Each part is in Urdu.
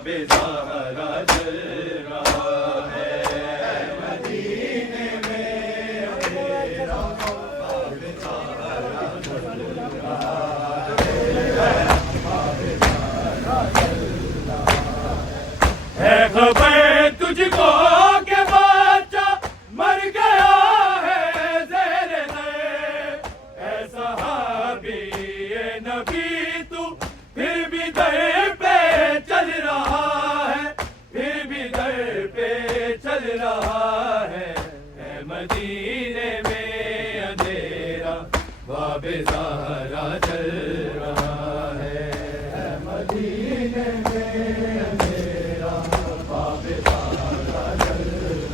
باب زہرا جل رہا ہے، مدینے میں اندھیرا باب زہرا جل رہا ہے، باب زہرا جل رہا ہے خبر تجھ کو کہ بچہ مر گیا ہے زیر در، اے صحابی اے نبی تو پھر بھی در پہ چل رہا ہے، پھر بھی در پہ چل رہا ہے، اے مدینے میں اندھیرا باب زہرا جل رہا ہے، اے مدینے میں اندھیرا باب زہرا جل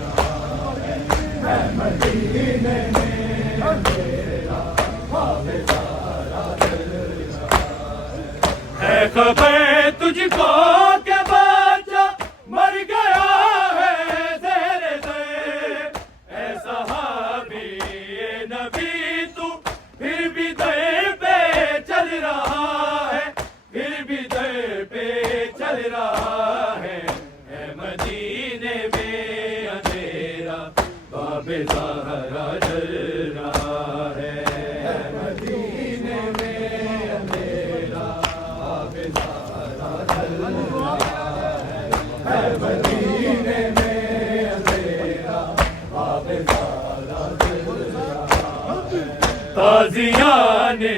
رہا ہے، اے مدینے میں اندھیرا باب زہرا جل رہا ہے، اے خبر تجھ کو کہ بچہ مر گیا ہے زیر در، اے صحابی اے نبی تو پھر بھی در پہ چل رہا ہے، پھر بھی در پہ چل رہا ہے، اے مدینے میں اندھیرا باب زہرا جل رہا ہے، اے مدینے میں اندھیرا باب زہرا جل رہا ہے، اے مدینے میں اندھیرا باب زہرا جل رہا ہے، تازیانے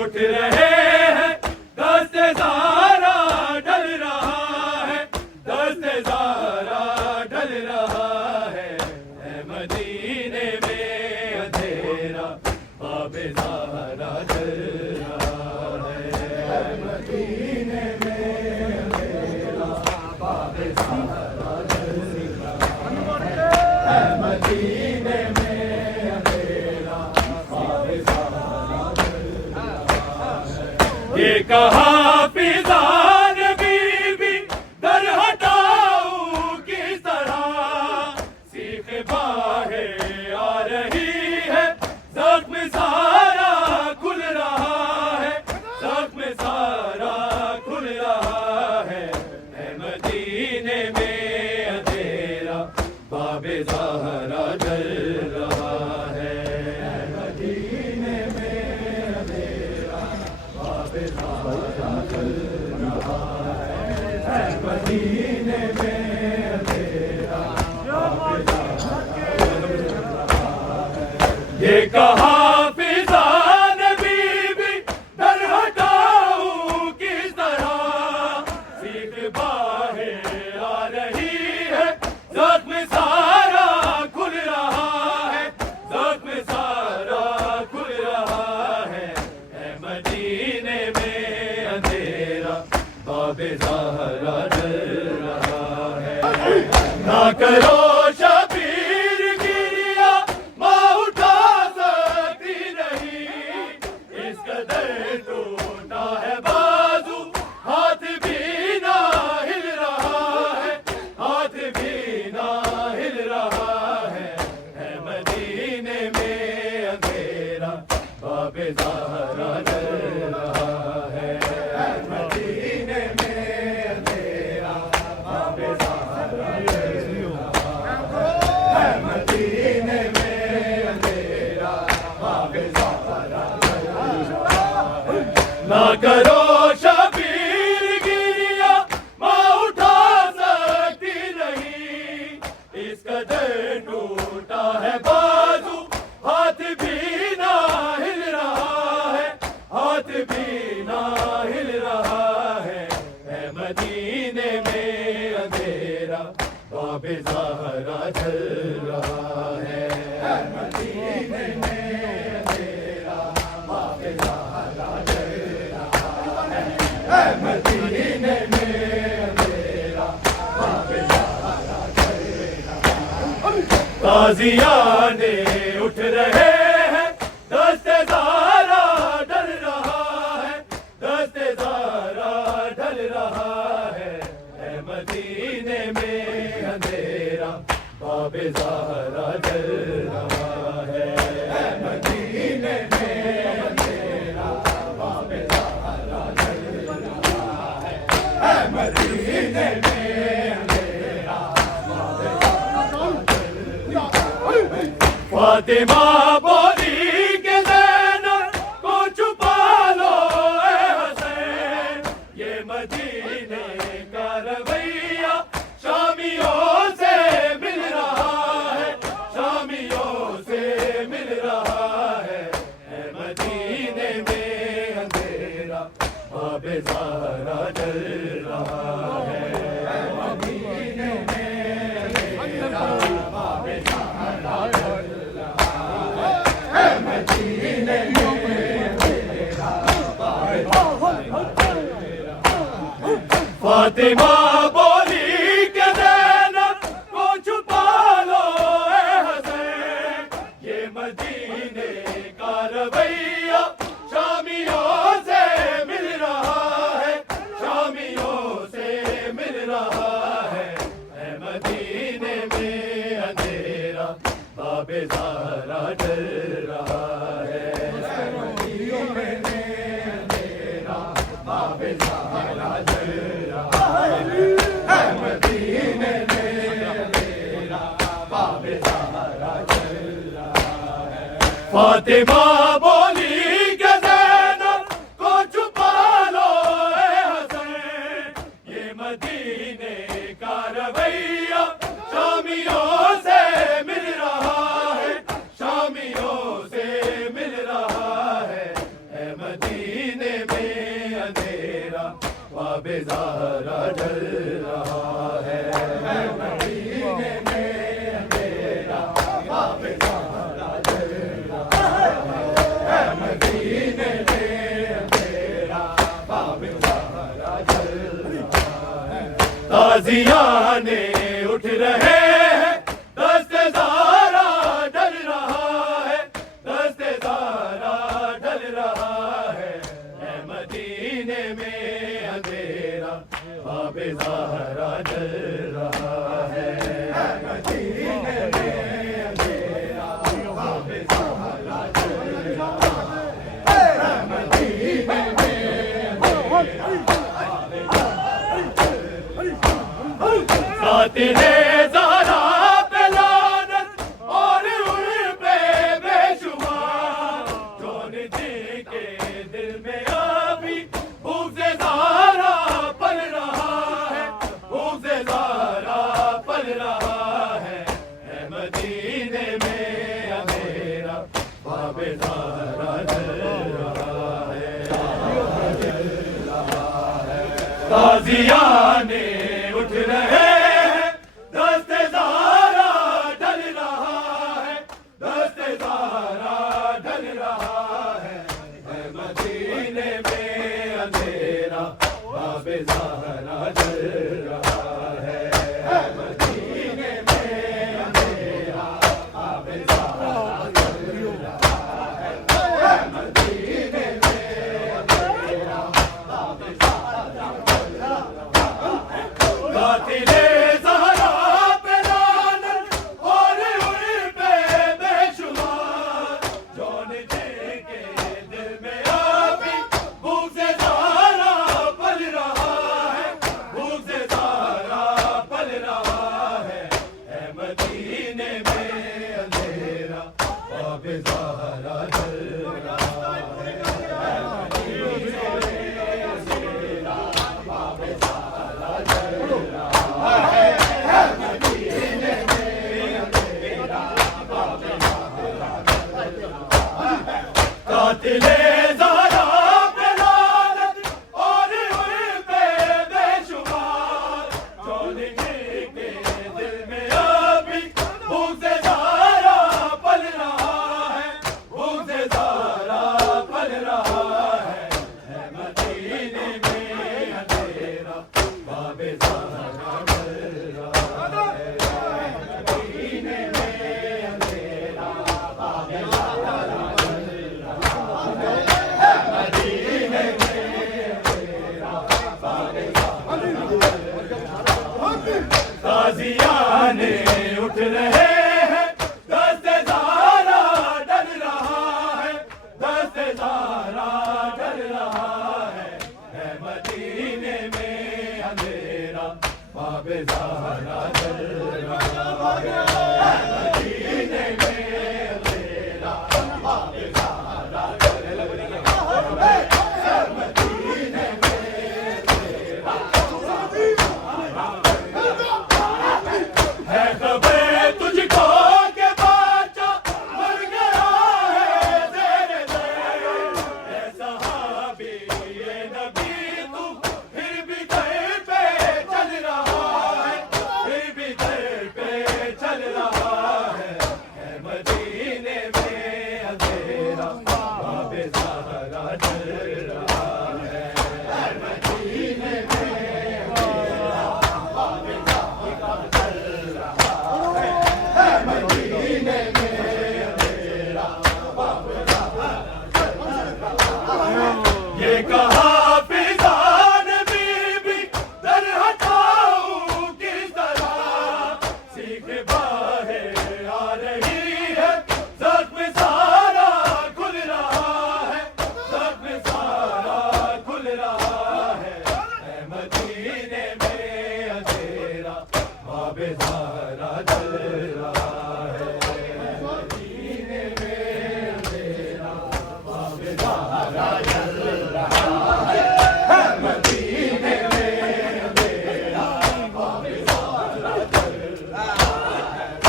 اٹھ رہے ہیں دست زہرا ڈل رہا ہے، دست زہرا ڈل رہا ہے، اے مدینے میں اندھیرا باب زہرا جل رہا ہے، اے مدینے میں اندھیرا باب زہرا جل رہا ہے، اے مدینے میں اندھیرا باب زہرا جل رہا ہے، یہ کہا فضان بی بی در ہٹاؤں کس طرح، سیخ باہر آ رہی ہے زخم سارا کھل رہا ہے، زخم سارا کھل رہا ہے، اے مدینے میں اندھیرا باب زہرا جل رہا ہے، اے مدینے میں اندھیرا باب زہرا جل رہا ہے، اے مدینے میں اندھیرا باب زہرا جل رہا ہے، یہ کہا فضان بی بی در ہٹاؤں کس طرح، سیخ باہر آ رہی ہے زخم سارا کھل رہا ہے، زخم سارا کھل رہا ہے، اے مدینے میں اندھیرا باب زہرا جل رہا ہے، نہ کرو شبیر گریا ماں اٹھا سکتی نہیں، اس قدر ٹوٹا ہے بازو ہاتھ بھی نہ ہل رہا ہے، ہاتھ بھی نہ ہل رہا ہے، اے مدینے میں اندھیرا باب زہرا جل رہا ہے، اے مدینے میں اندھیرا باب زہرا جل رہا ہے، اے مدینے میں اندھیرا باب زہرا جل رہا ہے، نہ کرو شبیر گریا ماں اٹھا سکتی نہیں، اس قدر ٹوٹا ہے بازو ہاتھ بھی نہ ہل رہا ہے، ہاتھ بھی نہ ہل رہا ہے، اے مدینے میں اندھیرا باب زہرا جل رہا ہے، اے مدینے میں اندھیرا باب زہرا جل رہا ہے، اے مدینے میں اندھیرا باب زہرا جل رہا ہے، تازیانے اٹھ رہے ہیں دست زہرا ڈل رہا ہے، دست زہرا ڈل رہا ہے، اے مدینے میں اندھیرا باب زہرا جل رہا ہے، اے مدینے میں اندھیرا باب زہرا جل رہا ہے، اے مدینے فاطمہ بولی کہ زینب کو چھپا لو اے حسین، یہ مدینے کا رویہ شامیوں سے مل رہا ہے، شامیوں سے مل رہا ہے، اے مدینے میں اندھیرا باب زہرا جل رہا ہے، اے مدینے میں اندھیرا باب زہرا جل رہا ہے، اے مدینے میں اندھیرا باب زہرا جل رہا ہے۔ فاطمہ بولی کہ زینب کو چھپا لو اے حسین، یہ مدینے کا رویہ شامیوں سے مل رہا ہے، شامیوں سے مل رہا ہے، اے مدینے میں اندھیرا باب زہرا جل رہا ہے، اے مدینے میں اندھیرا باب زہرا جل رہا ہے، اے مدینے میں اندھیرا باب زہرا جل رہا ہے۔ فاطمہ بولی کہ زینب کو چھپا لو اے حسین، یہ مدینے کا رویہ شامیوں سے مل رہا ہے، شامیوں سے مل رہا ہے، اے مدینے میں اندھیرا باب زہرا جل رہا ہے، اے مدینے میں اندھیرا باب زہرا جل رہا ہے، اے مدینے میں اندھیرا باب زہرا جل رہا ہے۔ تازیانے اٹھ رہے ہیں، دست زہرا ڈل رہا ہے، دست زہرا ڈل رہا ہے، اے مدینے میں اندھیرا باب زہرا جل رہا ہے، اے مدینے میں اندھیرا باب زہرا جل رہا ہے، اے مدینے میں اندھیرا باب زہرا جل رہا ہے۔ قاتل زہرا پہ لعنت اور ان پہ بے شمار، جون جی کے دل میں ابھی بھوک سے زہرا پل رہا ہے، بھوک سے زہرا پل رہا ہے، اے مدینے میں اندھیرا باب زہرا جل رہا ہے، جل رہا ہے۔ تازیانے اٹھ رہے ہیں، دست زہرا ڈل رہا ہے، دست زہرا ڈل رہا ہے، اے مدینے میں اندھیرا باب زہرا جل رہا ہے، اے مدینے میں اندھیرا باب زہرا جل رہا ہے، اے مدینے میں اندھیرا باب زہرا جل رہا ہے۔ قاتل زہرا پہ لعنت اور ان پہ بے شمار، جون جی کے دل میں ابھی بھوک سے زہرا پل رہا ہے، بھوک سے زہرا پل رہا ہے، اے مدینے میں اندھیرا باب زہرا جل رہا ہے، اے مدینے میں اندھیرا باب زہرا جل رہا ہے، اے مدینے میں اندھیرا باب زہرا جل رہا ہے۔ قاتل زہرا پہ لعنت اور ان پہ بے شمار، جون جی کے دل میں ابھی بھوک سے زہرا پل رہا ہے، بھوک سے زہرا پل رہا ہے، اے مدینے میں اندھیرا باب زہرا جل رہا ہے، اے مدینے میں اندھیرا باب زہرا جل رہا ہے، اے مدینے میں اندھیرا باب زہرا جل رہا ہے۔ تازیانے اٹھ رہے ہیں، دست زہرا ڈل رہا ہے، دست زہرا ڈل رہا ہے، اے مدینے میں اندھیرا باب زہرا جل رہا ہے مدینے میں اندھیرا باب زہرا جل رہا ہے مدینے میں اندھیرا ہے خبر تجھ کو کہ بادشاہ مر گیا ہے زیر زیر اے صحابی اے نبی تو پھر بھی در پہ چل رہا ہے پھر بھی در پہ چل رہا ہے مدینے میں اندھیرا باب زہرا جل رہا ہے مدینے میں اندھیرا باب زہرا جل رہا ہے مدینے میں اندھیرا باب زہرا جل رہا ہے یہ کہا فضان بی بی در ہٹاؤں کس طرح سیکھ باہر آ رہی ہے زخم سارا کھل رہا ہے زخم سارا کھل رہا ہے مدینے میں اندھیرا باب زہرا جل رہا ہے مدینے میں اندھیرا باب زہرا جل رہا ہے مدینے میں اندھیرا باب زہرا جل رہا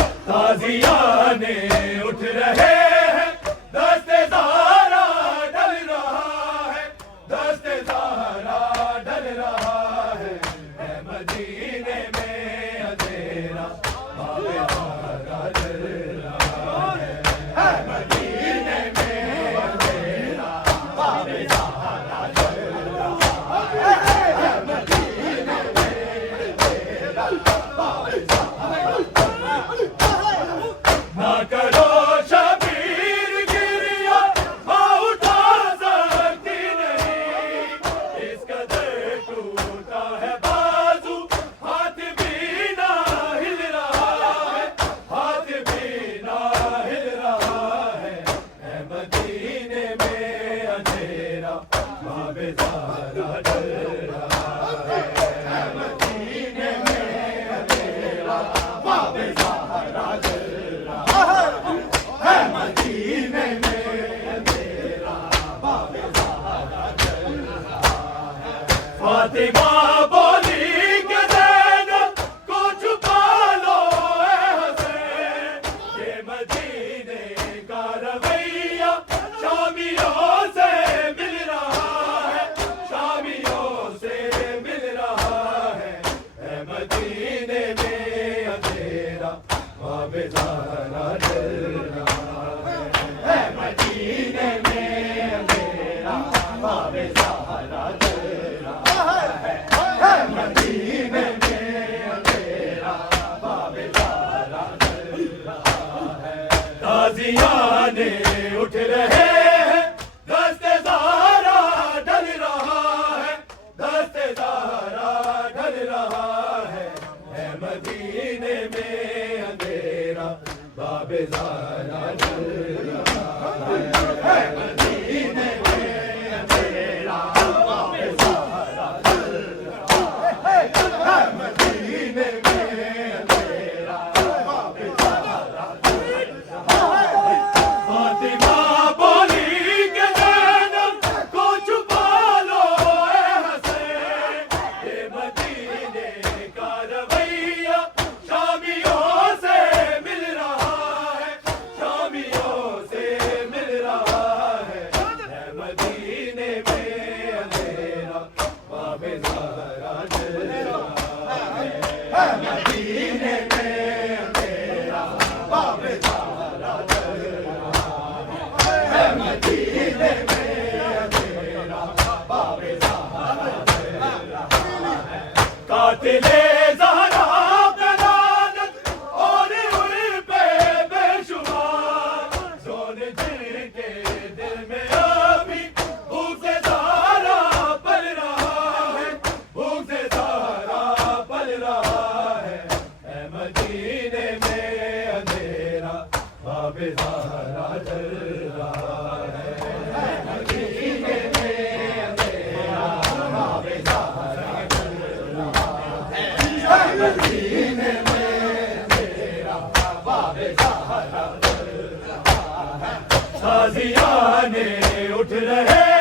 ہے تازیانے اٹھ رہے ہیں دست زہرا ڈل رہا ہے دست زہرا ڈل رہا ہے مدینے میں اندھیرا باب زہرا جل رہا ہے مدینے میں اندھیرا باب زہرا جل رہا ہے مدینے میں اندھیرا باب زہرا جل رہا ہے نہ کرو شبیر گریا ماں اٹھا سکتی نہیں اس قدر ٹوٹا ہے بازو ہاتھ بھی نہ ہل رہا ہے ہاتھ بھی نہ ہل رہا ہے مدینے میں اندھیرا باب زہرا جل رہا ہے مدینے میں اندھیرا باب زہرا جل رہا ہے مدینے میں اندھیرا باب زہرا جل رہا ہے فاطمہ بولی کہ زینب کو چھپا لو اے حسین یہ مدینے کا رویہ شامیوں سے مل رہا ہے شامیوں سے مل رہا ہے مدینے میں اندھیرا باب زہرا جل رہا ہے مدینے میں اندھیرا باب زہرا جل رہا ہے مدینے میں اندھیرا باب زہرا جل رہا ہے تازیانے اٹھ رہے ہیں دست زہرا ڈل رہا ہے دست زہرا ڈل رہا ہے مدینے میں اندھیرا باب زہرا جل رہا ہے مدینے میں اندھیرا باب زہرا جل رہا ہے مدینے میں اندھیرا باب زہرا جل رہا ہے فاطمہ بولی کہ زینب کو چھپا لو اے حسین یہ مدینے کا رویہ شامیوں سے مل رہا ہے شامیوں سے مل رہا ہے مدینے میں اندھیرا باب زہرا جل رہا ہے مدینے میں اندھیرا باب زہرا جل رہا ہے مدینے میں اندھیرا باب زہرا جل رہا ہے قاتل زہرا پہ لعنت اور ان پہ بے شمار زون جن کے دل میں ابھی بھوک سے زہرا پل رہا ہے بھوک سے زہرا پل رہا ہے مدینے میں اندھیرا باب زہرا جل رہا ہے مدینے میں اندھیرا باب زہرا جل رہا ہے سینے میں میرا باب سہارا چل رہا ہے، تازیانے اٹھ رہے